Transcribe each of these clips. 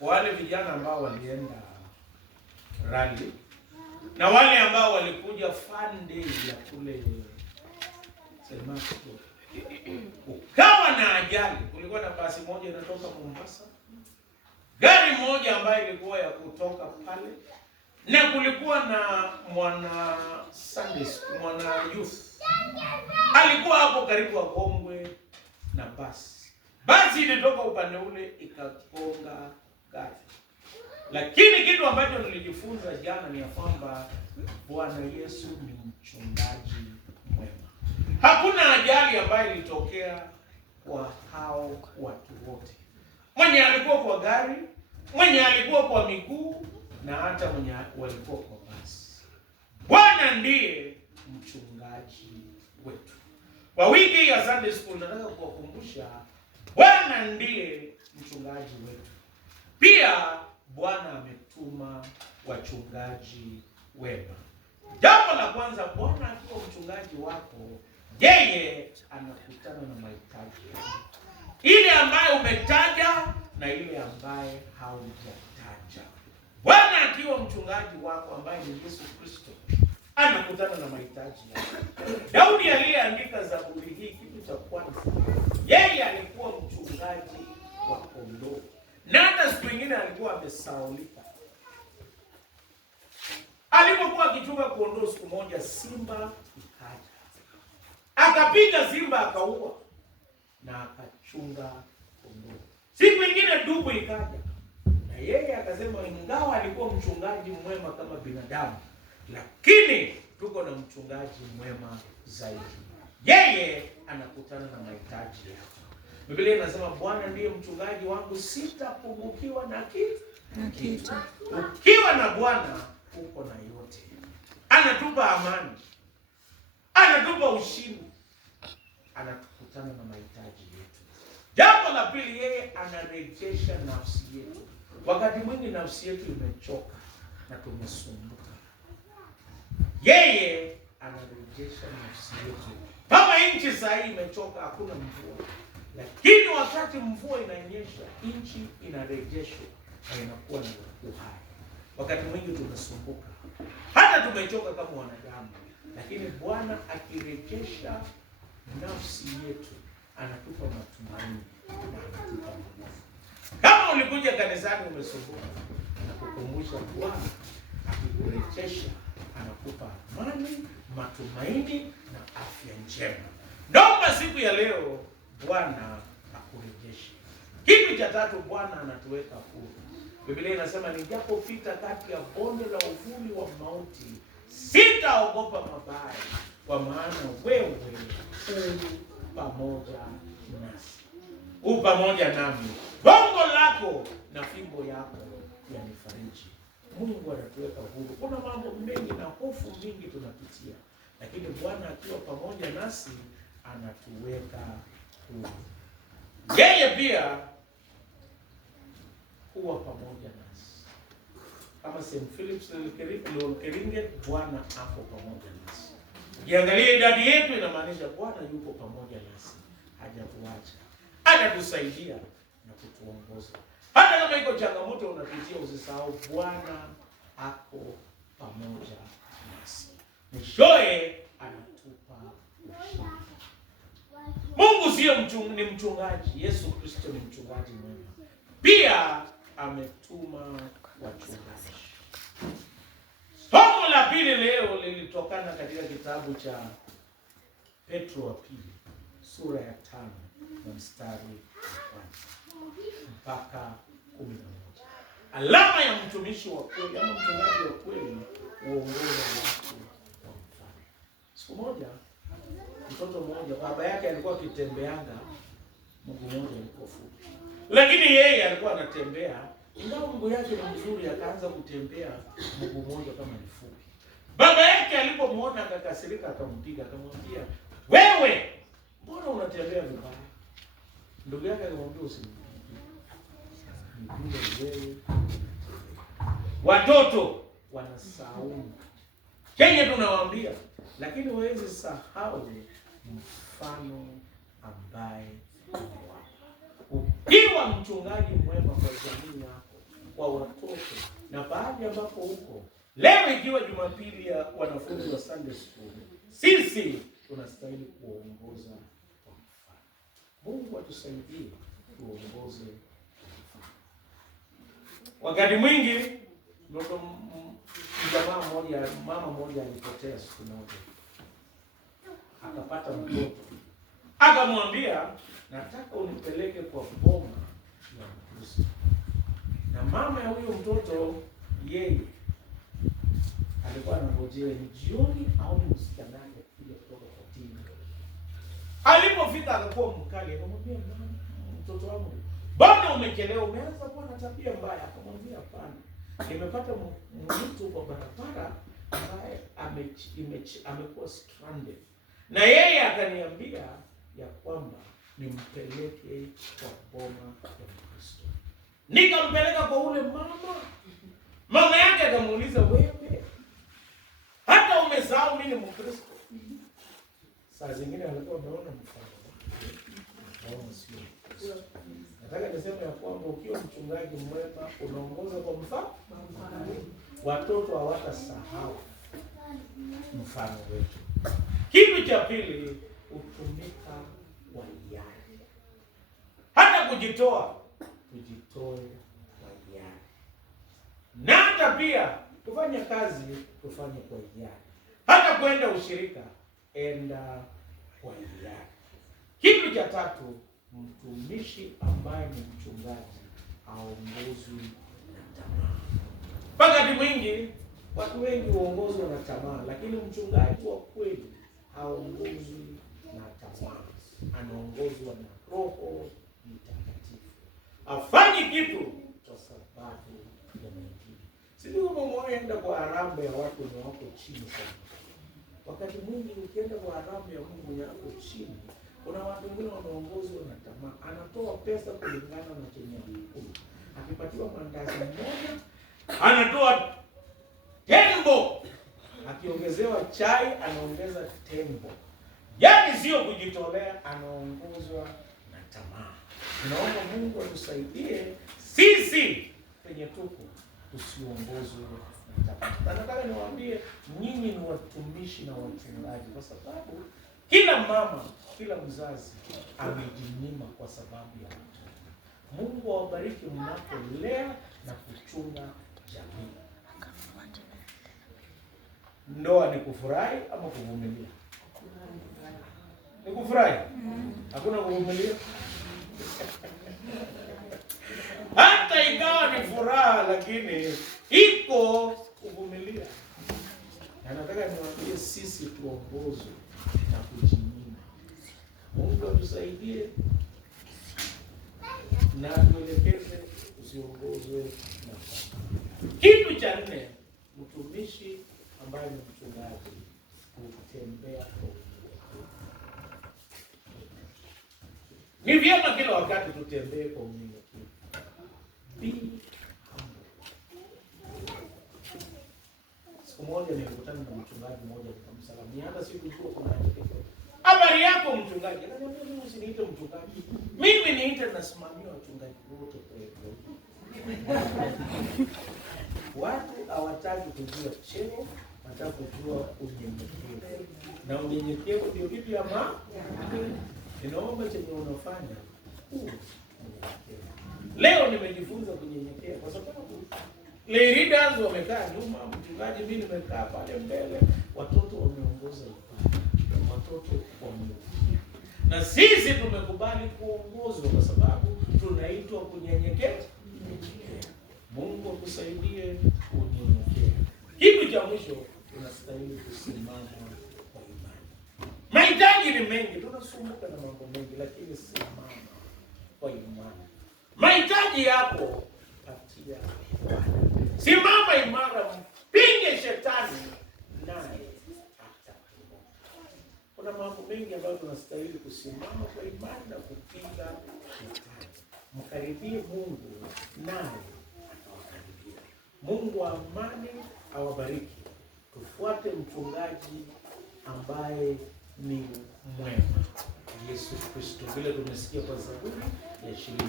wale vijana ambao walienda rally na wale ambao walikuja fun day ya kule Selmako, ukawa na ajali. Kulikuwa na basi moja inatoka Mombasa, gari moja ambayo ilikuwa ya kutoka pale, na kulikuwa na mwana Sunday school, mwana youth alikuwa hapo karibu agongwe na basi ilitoka upande ule ikagonga gari. Lakini kitu ambacho nilijifunza jana ni ya kwamba Bwana Yesu ni mchungaji mwema. Hakuna ajali ambayo ilitokea kwa hao watu wote, mwenye alikuwa kwa gari, mwenye alikuwa kwa miguu, na hata mwenye walikuwa kwa basi. Bwana ndiye mchungaji wetu. Kwa wiki ya Sunday School nataka kuwakumbusha Bwana ndiye mchungaji wetu. Pia Bwana ametuma wachungaji wema. Jambo la kwanza, Bwana akiwa mchungaji wako, yeye anakutana na mahitaji yako, ile ambaye umetaja na ile ambaye haujataja. Bwana akiwa mchungaji wako ambaye ni Yesu Kristo, anakutana na mahitaji yako. Daudi aliyeandika Zaburi hii, kitu cha kwanza, yeye alikuwa mchungaji wa kondoo, na hata siku nyingine alikuwa amesaulika. Alipokuwa akichunga kondoo, siku moja simba ikaja, akapiga simba akaua, na akachunga kondoo. Siku nyingine dubu ikaja, na yeye akasema ingawa alikuwa mchungaji mwema kama binadamu, lakini tuko na mchungaji mwema zaidi. Yeye anakutana na mahitaji yako. Biblia inasema Bwana ndiye mchungaji wangu, sitapungukiwa na kitu. Ukiwa na Bwana uko na yote. Anatupa amani, anatupa ushindi, anatukutana na mahitaji yetu. Jambo la pili, yeye anarejesha nafsi yetu. Wakati mwingi nafsi yetu imechoka na tumesumbuka, yeye anarejesha nafsi yetu. Kama nchi saa hii imechoka, hakuna mvua, lakini wakati mvua inanyesha, nchi inarejeshwa na inakuwa na uhai. Wakati mwingi tumesumbuka, hata tumechoka kama wanadamu, lakini Bwana akirejesha nafsi yetu, anatupa matumaini na anatupa nguvu. Kama ulikuja kanisani umesumbuka, nakukumbusha Bwana akikurejesha, anakupa amani, matumaini na afya njema. Naomba siku ya leo Bwana akurejeshe. Kitu cha tatu, Bwana anatuweka huru. Biblia inasema nijapopita kati ya bonde la uvuli wa mauti, sitaogopa mabaya, kwa maana wewe u pamoja nasi. U pamoja nami. Gongo lako na fimbo yako yanifariji. Mungu anatuweka huru. Kuna mambo mengi na hofu mingi tunapitia, lakini Bwana akiwa pamoja nasi anatuweka huru. Yeye pia huwa pamoja nasi. Kama St. Philip's Keringet, Bwana ako pamoja nasi. Ukiangalia idadi yetu inamaanisha Bwana yuko pamoja nasi. Hajatuacha. Anatusaidia na kutuongoza. Hata kama iko changamoto unapitia, usisahau Bwana ako pamoja nasi. Mwishowe anatupa ushindi. Mungu sio ni mchungaji, Yesu Kristo ni mchungaji mwema. Pia ametuma wachungaji. Somo la pili leo lilitokana katika kitabu cha Petro wa pili, sura ya 5 na mstari wa 1 mpaka 11. Alama ya mtumishi wa kweli ama mchungaji wa kweli huongoza watu kwa mfano. Siku moja mtoto mmoja, baba yake alikuwa akitembeanga, mguu mmoja ulikuwa fupi, lakini yeye alikuwa anatembea, ingawa mguu yake ni mzuri, akaanza kutembea mguu mmoja kama ni fupi. Baba yake alipomuona akakasirika, akampiga, akamwambia, wewe mbona unatembea vibaya? Ndugu yake alimwambia, usinipige, nipige wewe. Watoto wanasahau kenye tunawaambia, lakini huwezi sahau mfano ambaye umewapa. Ukiwa mchungaji mwema kwa jamii yako, kwa watoto na pahali ambapo huko leo, ikiwa Jumapili ya wanafunzi wa Sunday School, sisi tunastahili kuongoza kwa mfano. Mungu atusaidie tuongoze kwa mfano. Wakati mwingi mama mmoja alipotea siku moja, akapata mtoto, akamwambia nataka unipeleke kwa boma ya Mkristo. Na mama ya huyo mtoto yeye alikuwa anangojea ni jioni au ni usiku nake kuja kutoka kwa timu. Alipofika akakuwa mkali, akamwambia mtoto wangu, bwana umechelewa, umeanza kuwa na tabia mbaya. Akamwambia hapana, nimepata mtu kwa barabara ambaye amekuwa stranded, na yeye akaniambia ya kwamba nimpeleke kwa boma ya Mkristo. Nikampeleka kwa ule mama. Mama yake akamuuliza, wewe hata umesahau mimi ni Mkristo? Saa zingine alikuwa ameona mfano. Nataka niseme ya kwamba ukiwa mchungaji mwema unaongoza kwa mfano. Watoto hawatasahau mfano wetu. Kitu cha pili, utumika kwa hiari. Hata kujitoa, tujitoe kwa hiari. Na hata pia kufanya kazi, tufanye kwa hiari. Hata kwenda ushirika, enda kwa hiari. Kitu cha tatu, mtumishi ambaye ni mchungaji aongozwi na tamaa. Wakati mwingi watu wengi huongozwa na tamaa, lakini mchungaji wa kweli haongozwi na tamaa, anaongozwa na Roho Mtakatifu. Afanye kitu kwa sababu ya mwingine. Sisi kama umeenda kwa harambee ya watu wenye wako chini sana. Wakati mwingi ukienda kwa harambee ya Mungu wenye wako chini, kuna watu wengine wanaongozwa na tamaa. Anatoa pesa kulingana na chenye alikula. Akipatiwa mandazi moja, anatoa tembo. Akiongezewa chai, anaongeza tembo. Yaani sio kujitolea, anaongozwa na tamaa. Tunaomba Mungu atusaidie sisi penye tuko tusiongozwe na tamaa. Na nataka niwaambie nyinyi ni watumishi na wachungaji, kwa sababu kila mama, kila mzazi amejinyima kwa sababu ya watoto. Mungu awabariki mnapolea na kuchunga jamii. Ndoa ni kufurahi ama kuvumilia? Ni kufurahi. Hakuna kuvumilia. Hata ingawa ni furaha, lakini iko kuvumilia. Na nataka niwaambie sisi tuongozwe na kujinyima. Mungu atusaidie na tuelekeze usiongozwe na tamaa. Kitu cha nne, mtumishi ambaye ni mchungaji kutembea kwa unyenyekevu. Ni vyema kila wakati tutembee kwa unyenyekevu. Be humble. Siku moja nilikutana na mchungaji mmoja nikamsalimia, hata sikujua kuna nini. Habari yako mchungaji? Ananiambia mimi usiniite mchungaji. Mimi niite nasimamia wachungaji wote kwa. Watu hawataki kujua cheo, wanataka kujua unyenyekevu. Na unyenyekevu ndio kitu ya maana. Ninaomba chenye unafanya unyenyekevu. Leo nimejifunza kunyenyekea kwa sababu lay leaders wamekaa nyuma, mchungaji mimi nimekaa pale mbele, watoto wameongoza ibada. Watoto wameongoza. Na sisi tumekubali kuongozwa kwa sababu tunaitwa kunyenyekea. Mungu akusaidie kunyenyekea. Kitu cha mwisho, tunastahili kusimama kwa imani. Mahitaji ni mengi, tunasumbuka na mambo mengi, lakini simama kwa imani. Mahitaji yako patia Bwana. Simama imara, mpinge shetani naye atakuokoa. Kuna mambo mengi ambayo tunastahili kusimama kwa imani na kupinga shetani. Mkaribie Mungu naye atawakaribia. Mungu wa amani awabariki. Tufuate mchungaji ambaye ni mwema, Yesu Kristo, vile tumesikia kwa Zaburi ya 23.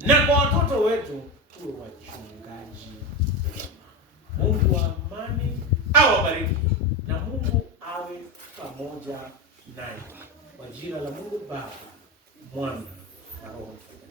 Na kwa watoto wetu tuwe wachungaji wema. Mungu wa amani awabariki na Mungu awe pamoja naye. Kwa jina la Mungu Baba, Mwana na Roho Mtakatifu.